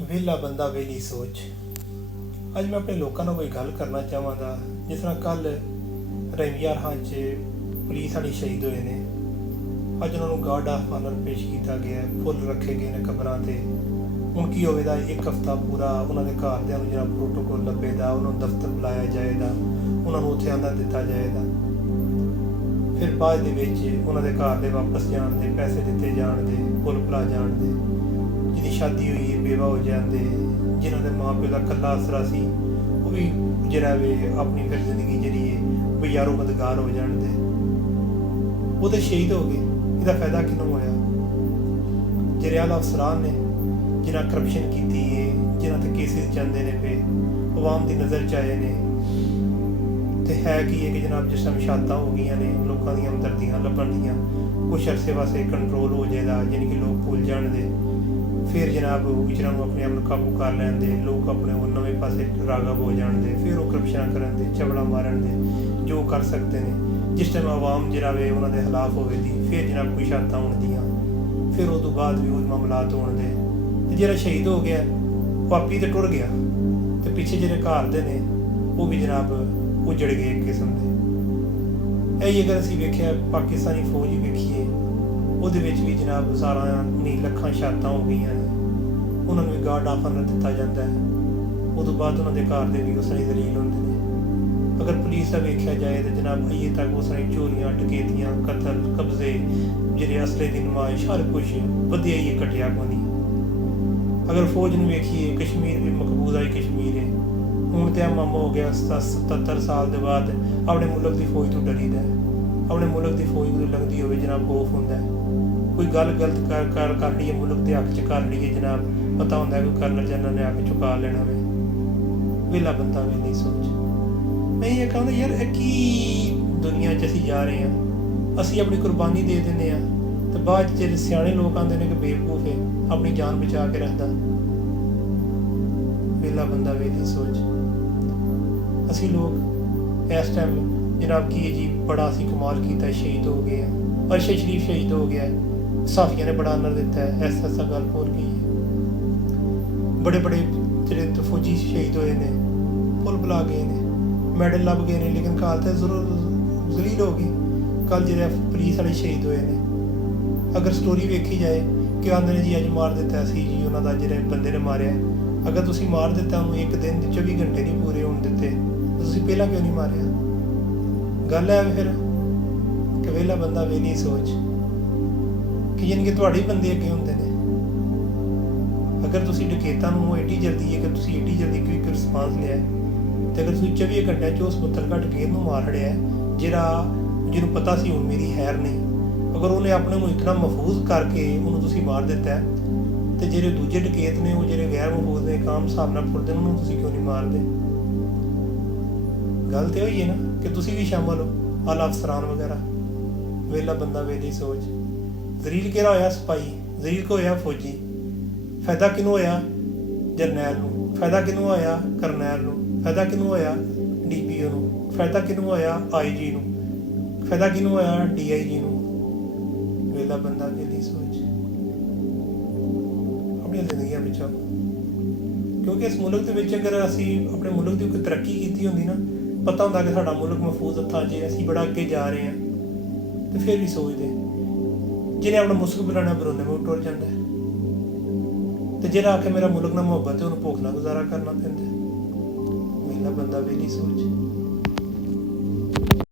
ਵਿਹਲਾ ਬੰਦਾ ਵਿਹਲੀ ਸੋਚ। ਅੱਜ ਮੈਂ ਆਪਣੇ ਲੋਕਾਂ ਨਾਲ ਕੋਈ ਗੱਲ ਕਰਨਾ ਚਾਹਾਂਗਾ। ਜਿਸ ਤਰ੍ਹਾਂ ਕੱਲ ਰਵੀਆ ਰਾਹਾਂ 'ਚ ਪੁਲਿਸ ਵਾਲੇ ਸ਼ਹੀਦ ਹੋਏ ਨੇ। ਅੱਜ ਉਹਨਾਂ ਨੂੰ ਗਾਰਡ ਆਫ ਆਨਰ ਪੇਸ਼ ਕੀਤਾ ਗਿਆ, ਫੁੱਲ ਰੱਖੇ ਗਏ ਨੇ ਕਬਰਾਂ 'ਤੇ। ਹੁਣ ਕੀ ਹੋਵੇਗਾ, ਇੱਕ ਹਫ਼ਤਾ ਪੂਰਾ ਉਹਨਾਂ ਦੇ ਘਰਦਿਆਂ ਨੂੰ ਜਿਹੜਾ ਪ੍ਰੋਟੋਕੋਲ ਲੱਭੇਗਾ, ਉਹਨਾਂ ਨੂੰ ਦਫ਼ਤਰ ਬੁਲਾਇਆ ਜਾਏਗਾ, ਉਹਨਾਂ ਨੂੰ ਉੱਥੇ ਆਂਦਾ ਦਿੱਤਾ ਜਾਏਗਾ। ਫਿਰ ਬਾਅਦ ਦੇ ਵਿੱਚ ਉਹਨਾਂ ਦੇ ਘਰ ਦੇ ਵਾਪਸ ਜਾਣ ਦੇ ਪੈਸੇ ਦਿੱਤੇ ਜਾਣਗੇ, ਫੁੱਲ ਭੁਲਾ ਜਾਣਗੇ। ਜਿਹਦੀ ਸ਼ਾਦੀ ਹੋਈ ਹੈ ਬੇਵਾ ਹੋ ਜਾਂਦੇ, ਜਿਨ੍ਹਾਂ ਦੇ ਮਾਂ ਪਿਓ ਦਾ ਇਕੱਲਾ ਆਸਰਾ ਸੀ, ਉਹ ਵੀ ਜਿਹੜਾ ਵੇ ਆਪਣੀ ਫਿਰ ਜ਼ਿੰਦਗੀ ਜਿਹੜੀ ਹੈ ਬਜ਼ਾਰੋਂ ਮਦਦਗਾਰ ਹੋ ਜਾਣਦੇ। ਉਹ ਤਾਂ ਸ਼ਹੀਦ ਹੋ ਗਏ, ਇਹਦਾ ਫਾਇਦਾ ਕਿਹਨੂੰ ਹੋਇਆ? ਜਿਹੜੇ ਆਲਾ ਅਫਸਰਾਨ ਨੇ, ਜਿਨ੍ਹਾਂ ਕਰਪਸ਼ਨ ਕੀਤੀ ਹੈ, ਜਿਨ੍ਹਾਂ ਤੇ ਕੇਸਿਸ ਜਾਂਦੇ ਨੇ ਪਏ, ਆਵਾਮ ਦੀ ਨਜ਼ਰ 'ਚ ਆਏ ਨੇ। ਤੇ ਹੈ ਕੀ ਹੈ ਕਿ ਜਨਾਬ ਜਿਸ ਤਰ੍ਹਾਂ ਸ਼ਹਾਦਤਾਂ ਹੋ ਗਈਆਂ ਨੇ, ਲੋਕਾਂ ਦੀਆਂ ਹਮਦਰਦੀਆਂ ਲੱਭਣ ਦੀਆਂ, ਕੁਛ ਅਰਸੇ ਵਾਸਤੇ ਕੰਟਰੋਲ ਹੋ ਜਾਏਗਾ, ਯਾਨੀ ਕਿ ਲੋਕ ਭੁੱਲ ਜਾਣਦੇ। ਫਿਰ ਜਨਾਬ ਵਿਚਾਰਾਂ ਨੂੰ ਆਪਣੇ ਆਪ ਨੂੰ ਕਾਬੂ ਕਰ ਲੈਂਦੇ, ਲੋਕ ਆਪਣੇ ਉਹ ਨਵੇਂ ਪਾਸੇ ਰਾਗਬ ਹੋ ਜਾਣਦੇ। ਫਿਰ ਉਹ ਕਰਪਸ਼ਨਾਂ ਕਰਨ ਦੇ, ਚਵੜਾ ਮਾਰਨ ਦੇ, ਜੋ ਕਰ ਸਕਦੇ ਨੇ। ਜਿਸ ਟਾਈਮ ਆਵਾਮ ਜਿਹੜਾ ਵੇ ਉਹਨਾਂ ਦੇ ਖਿਲਾਫ ਹੋਵੇਗੀ, ਫਿਰ ਜਨਾਬ ਕੋਈ ਸ਼ਹਾਦਤਾਂ ਹੋਣਗੀਆਂ, ਫਿਰ ਉਹ ਤੋਂ ਬਾਅਦ ਵੀ ਉਹ ਮਾਮਲਾਤ ਹੋਣਗੇ। ਤੇ ਜਿਹੜਾ ਸ਼ਹੀਦ ਹੋ ਗਿਆ ਉਹ ਆਪੀ ਤੇ ਟੁਰ ਗਿਆ, ਤੇ ਪਿੱਛੇ ਜਿਹੜੇ ਘਰ ਦੇ ਨੇ ਉਹ ਵੀ ਜਨਾਬ ਉਜੜ ਗਏ ਇੱਕ ਕਿਸਮ ਦੇ। ਇਹ ਅਗਰ ਅਸੀਂ ਵੇਖਿਆ ਪਾਕਿਸਤਾਨੀ ਫੌਜ ਹੀ ਵੇਖੀਏ, ਉਹਦੇ ਵਿੱਚ ਵੀ ਜਨਾਬ ਹਜ਼ਾਰਾਂ ਨਹੀਂ ਲੱਖਾਂ ਸ਼ਹਾਦਤਾਂ ਹੋ ਗਈਆਂ ਨੇ। ਉਹਨਾਂ ਨੂੰ ਵੀ ਗਾਰਡ ਆਫ ਆਨਰ ਦਿੱਤਾ ਜਾਂਦਾ ਹੈ। ਉਹ ਤੋਂ ਬਾਅਦ ਉਹਨਾਂ ਦੇ ਘਰ ਦੇ ਵੀ ਉਸ ਤਰ੍ਹਾਂ ਜ਼ਲੀਲ ਹੁੰਦੇ ਨੇ। ਅਗਰ ਪੁਲਿਸ ਦਾ ਵੇਖਿਆ ਜਾਏ ਤਾਂ ਜਨਾਬ ਅਜੇ ਤੱਕ ਉਸ ਤਰ੍ਹਾਂ ਚੋਰੀਆਂ, ਡਕੈਤੀਆਂ, ਕਤਲ, ਕਬਜ਼ੇ, ਜਿਹੜੇ ਅਸਲੇ ਦੀ ਨੁਮਾਇਸ਼, ਹਰ ਕੁਛ ਵਧੀਆ ਹੀ ਘਟਿਆ ਕੋਈ ਨਹੀਂ। ਅਗਰ ਫੌਜ ਨੂੰ ਵੇਖੀਏ, ਕਸ਼ਮੀਰ ਵੀ ਮਕਬੂਜ਼ਾ ਹੀ ਕਸ਼ਮੀਰ ਹੈ। ਹੁਣ ਤੇ ਆ ਮਾਮਾ ਹੋ ਗਿਆ 77 ਸਾਲ ਦੇ ਬਾਅਦ ਆਪਣੇ ਮੁਲਕ ਦੀ ਫੌਜ ਤੋਂ ਡਰੀਦਾ। ਆਪਣੇ ਮੁਲਕ ਦੀ ਫੌਜ ਨੂੰ ਲੰਘਦੀ ਹੋਵੇ ਜਨਾਬ ਖੌਫ ਹੁੰਦਾ। ਕੋਈ ਗੱਲ ਗਲਤ ਕਰ ਲਈਏ, ਮੁਲਕ ਦੇ ਹੱਕ 'ਚ ਕਰ ਲਈਏ ਜਨਾਬ, ਪਤਾ ਹੁੰਦਾ ਕੋਈ ਕਰਨਲ ਜਨਰਲ ਨੇ ਆ ਕੇ ਚੁਕਾ ਲੈਣਾ ਵੇ। ਵਿਹਲਾ ਬੰਦਾ ਵਿਹਲੀ ਸੋਚ। ਮੈਂ ਇਹ ਕਹਿੰਦਾ ਯਾਰ, ਇਹ ਕੀ ਦੁਨੀਆ 'ਚ ਅਸੀਂ ਜਾ ਰਹੇ ਹਾਂ? ਅਸੀਂ ਆਪਣੀ ਕੁਰਬਾਨੀ ਦੇ ਦਿੰਦੇ ਹਾਂ, ਤੇ ਬਾਅਦ 'ਚ ਜਿਹੜੇ ਸਿਆਣੇ ਲੋਕ ਆਉਂਦੇ ਨੇ ਕਿ ਬੇਵਕੂਫ ਹੈ, ਆਪਣੀ ਜਾਨ ਬਚਾ ਕੇ ਰੱਖਦਾ। ਵਿਹਲਾ ਬੰਦਾ ਵਿਹਲੀ ਸੋਚ। ਅਸੀਂ ਲੋਕ ਇਸ ਟਾਈਮ ਜਨਾਬ ਕੀ ਹੈ ਜੀ, ਬੜਾ ਅਸੀਂ ਕਮਾਲ ਕੀਤਾ, ਸ਼ਹੀਦ ਹੋ ਗਏ ਆ। ਅਰਸ਼ਦ ਸ਼ਰੀਫ ਸ਼ਹੀਦ ਹੋ ਗਿਆ, ਸਾਫੀਆਂ ਨੇ ਬੜਾ ਆਨਰ ਦਿੱਤਾ ਹੈ। ਐਸਾ ਗੱਲ ਭੁੱਲ ਗਈ ਹੈ। ਬੜੇ ਬੜੇ ਜਿਹੜੇ ਫੌਜੀ ਸ਼ਹੀਦ ਹੋਏ ਨੇ, ਫੁੱਲ ਬੁਲਾ ਗਏ ਨੇ, ਮੈਡਲ ਲੱਭ ਗਏ ਨੇ, ਲੇਕਿਨ ਕਾਲ ਤੇ ਜ਼ਰੂਰ ਜ਼ਲੀਲ ਹੋ ਗਈ। ਕੱਲ ਜਿਹੜੇ ਪੁਲਿਸ ਵਾਲੇ ਸ਼ਹੀਦ ਹੋਏ ਨੇ, ਅਗਰ ਸਟੋਰੀ ਵੇਖੀ ਜਾਏ ਕਿ ਆਂਦੇ ਨੇ ਜੀ ਅੱਜ ਮਾਰ ਦਿੱਤਾ ਸੀ ਜੀ, ਉਹਨਾਂ ਦਾ ਜਿਹੜੇ ਬੰਦੇ ਨੇ ਮਾਰਿਆ। ਅਗਰ ਤੁਸੀਂ ਮਾਰ ਦਿੱਤਾ ਉਹਨੂੰ, ਇੱਕ ਦਿਨ 24 ਘੰਟੇ ਨਹੀਂ ਪੂਰੇ ਹੋਣ ਦਿੱਤੇ, ਤੁਸੀਂ ਪਹਿਲਾਂ ਕਿਉਂ ਨਹੀਂ ਮਾਰਿਆ? ਗੱਲ ਹੈ ਫਿਰ ਕਿ ਵਿਹਲਾ ਬੰਦਾ ਵਿਹਲੀ ਸੋਚ, ਕਿ ਯਾਨੀ ਕਿ ਤੁਹਾਡੇ ਬੰਦੇ ਅੱਗੇ ਹੁੰਦੇ ਨੇ। ਅਗਰ ਤੁਸੀਂ ਡਕੈਤਾਂ ਨੂੰ ਐਡੀ ਜਲਦੀ ਹੈ ਕਿ ਤੁਸੀਂ ਐਡੀ ਜਲਦੀ ਕੋਈ ਰਿਸਪਾਂਸ ਲਿਆ, ਤੇ ਅਗਰ ਤੁਸੀਂ 24 ਘੰਟਿਆਂ 'ਚ ਉਸ ਮੁਤਲਕਾ ਡਕੈਤ ਨੂੰ ਮਾਰ ਹੜਿਆ, ਜਿਹਨੂੰ ਪਤਾ ਸੀ ਹੁਣ ਮੇਰੀ ਹੈਰ ਨਹੀਂ, ਅਗਰ ਉਹਨੇ ਆਪਣੇ ਨੂੰ ਇਤਨਾ ਮਹਿਫੂਜ਼ ਕਰਕੇ ਉਹਨੂੰ ਤੁਸੀਂ ਮਾਰ ਦਿੱਤਾ, ਤੇ ਜਿਹੜੇ ਦੂਜੇ ਡਕੈਤ ਨੇ, ਉਹ ਜਿਹੜੇ ਗੈਰ ਮਹਿਫੂਜ਼ ਨੇ, ਕਾਮ ਹਿਸਾਬ ਨਾਲ ਫੁਰਦੇ, ਉਹਨੂੰ ਤੁਸੀਂ ਕਿਉਂ ਨਹੀਂ ਮਾਰਦੇ? ਗੱਲ ਤੇ ਹੋਈ ਹੈ ਨਾ ਕਿ ਤੁਸੀਂ ਵੀ ਸ਼ਾਮਲ ਹੋ, ਆਲਾ ਅਫਸਰਾਨ ਵਗੈਰਾ। ਵਿਹਲਾ ਬੰਦਾ ਵਿਹਲੀ ਸੋਚ। ਜ਼ਲੀਲ ਕਿਹੜਾ ਹੋਇਆ? ਸਿਪਾਹੀ। ਜ਼ਲੀਲ ਕੋ ਹੋਇਆ ਫੌਜੀ। ਫਾਇਦਾ ਕਿਹਨੂੰ ਹੋਇਆ? ਜਰਨੈਲ ਨੂੰ। ਫਾਇਦਾ ਕਿਹਨੂੰ ਹੋਇਆ? ਕਰਨੈਲ ਨੂੰ। ਫਾਇਦਾ ਕਿਹਨੂੰ ਹੋਇਆ? DPO ਨੂੰ। ਫਾਇਦਾ ਕਿਹਨੂੰ ਹੋਇਆ? IG ਨੂੰ। ਫਾਇਦਾ ਕਿਹਨੂੰ ਹੋਇਆ? DIG ਨੂੰ। ਵਿਹਲਾ ਬੰਦਾ ਵਿਹਲੀ ਸੋਚ। ਆਪਣੀਆਂ ਜ਼ਿੰਦਗੀਆਂ ਵਿੱਚ, ਕਿਉਂਕਿ ਇਸ ਮੁਲਕ ਦੇ ਵਿੱਚ ਅਗਰ ਅਸੀਂ ਆਪਣੇ ਮੁਲਕ ਦੀ ਕੋਈ ਤਰੱਕੀ ਕੀਤੀ ਹੁੰਦੀ ਨਾ, ਪਤਾ ਹੁੰਦਾ ਕਿ ਸਾਡਾ ਮੁਲਕ ਮਹਿਫੂਜ਼ ਹੱਥਾਂ 'ਚ, ਅਸੀਂ ਬੜਾ ਅੱਗੇ ਜਾ ਰਹੇ ਹਾਂ, ਤੇ ਫਿਰ ਵੀ ਸੋਚਦੇ। ਜਿਹਨੇ ਆਪਣਾ ਮੁਸਕ ਬਣਾਉਣਾ ਬਰੋਨੇ ਨੂੰ ਟੁਰ ਜਾਂਦਾ, ਤੇ ਜਿਹੜਾ ਆ ਕੇ ਮੇਰਾ ਮੁਲਕ ਨਾਲ ਮੁਹੱਬਤ ਹੈ, ਉਹਨੂੰ ਭੁੱਖ ਨਾਲ ਗੁਜ਼ਾਰਾ ਕਰਨਾ ਪੈਂਦਾ। ਵਿਹਲਾ ਬੰਦਾ ਵਿਹਲੀ ਸੋਚ।